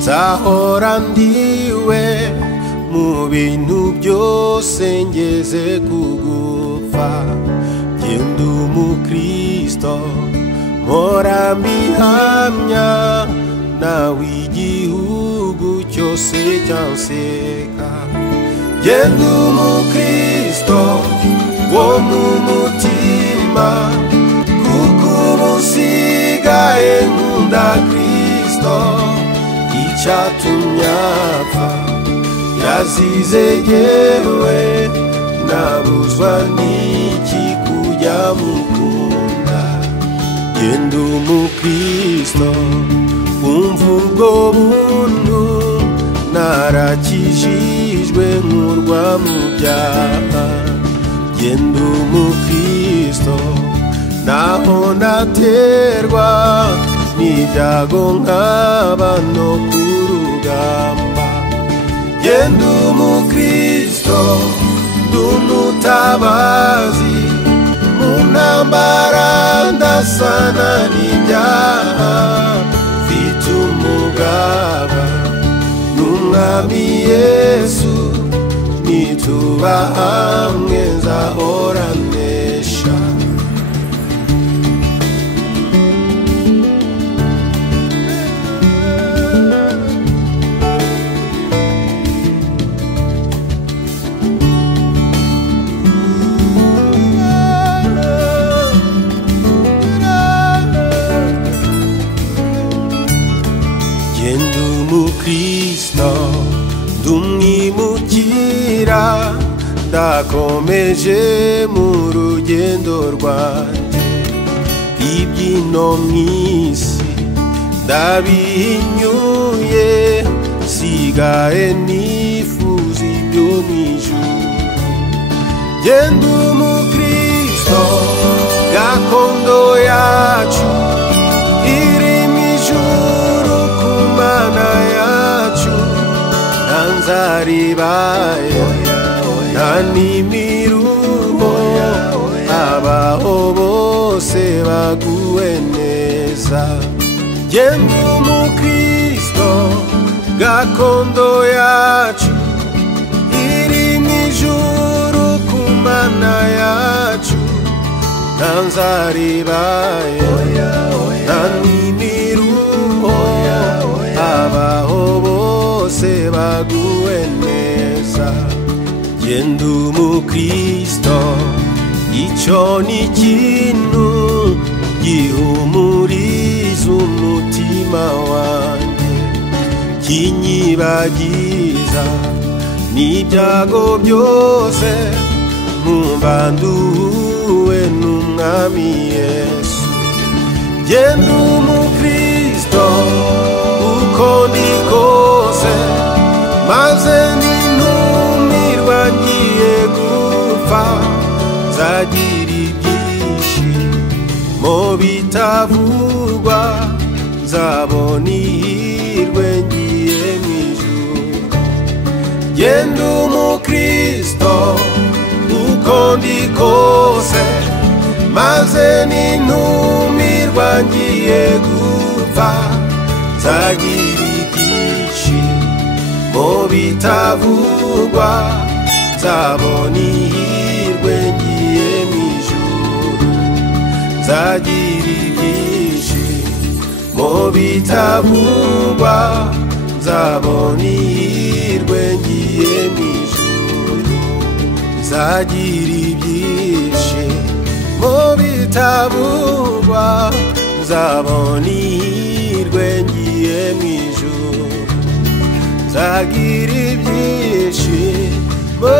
nzahora ndiwe mu bintu byose ngeze kugupfa. Genda umukristo mpora mbihamya, nawe igihugu cyose cyanseka. Genda umukristo wo mu mutima, kuko usigaye nkunda Kristo. Icyatumye apfa yazize jyewe, nabuzwa n'iki kujya mukunda. Genda umukristo umva ubwo buntu, narakijijwe nkurwa mu byaha. Genda umukristo naho naterwa n'ibyago nkaba no ku rugamba. Genda umukristo nd'umutabazi, mu ntambara ndasana n'ibyaha. Mfite umugaba n'umwami Yesu, nituba hamwe nzahora nesha. Genda umukristo ndumwimukira, ndakomeje mu rugendo rwanjye. Iby'ino mw'isi ndabihinyuye, sigaye nifuza ibyo mw'ijuru. Genda umukristo gakondo yacu iri mw'ijuru ku Mana yacu. Nta nzaribaye nta n'imiruho, abaho bose baguwe neza. Genda umukristo gakondo yacu iri mw'ijuru ku Mana yacu. Nta nzaribaye nta n'imiruho, abaho bose baguwe neza. Genda umukristo icyo ni ikintu gihumuriza umutima wanjye, kinyibagiza n'ibyago byose, nkumva nduhuwe n'umwami Yesu. Genda umukristo uko ndi kose, maze nintumirwa ngiye gupfa. Nzagira ibyishimo bitavugwa, nzabona ihirwe ngiye mw'ijuru. Genda umukristo uko ndi kose, maze nintumirwa ngiye gupfa. Nzagira ibyishimo bitavugwa, nzabona ihirwe ngiye mw'ijuru. Nzagira ibyishimo bitavugwa, nzabona ihirwe ngiye mw'ijuru. Nzagira ibyishimo bitavugwa, nzabona ihirwe ngiye mw'ijuru. Nzagira ibyishimo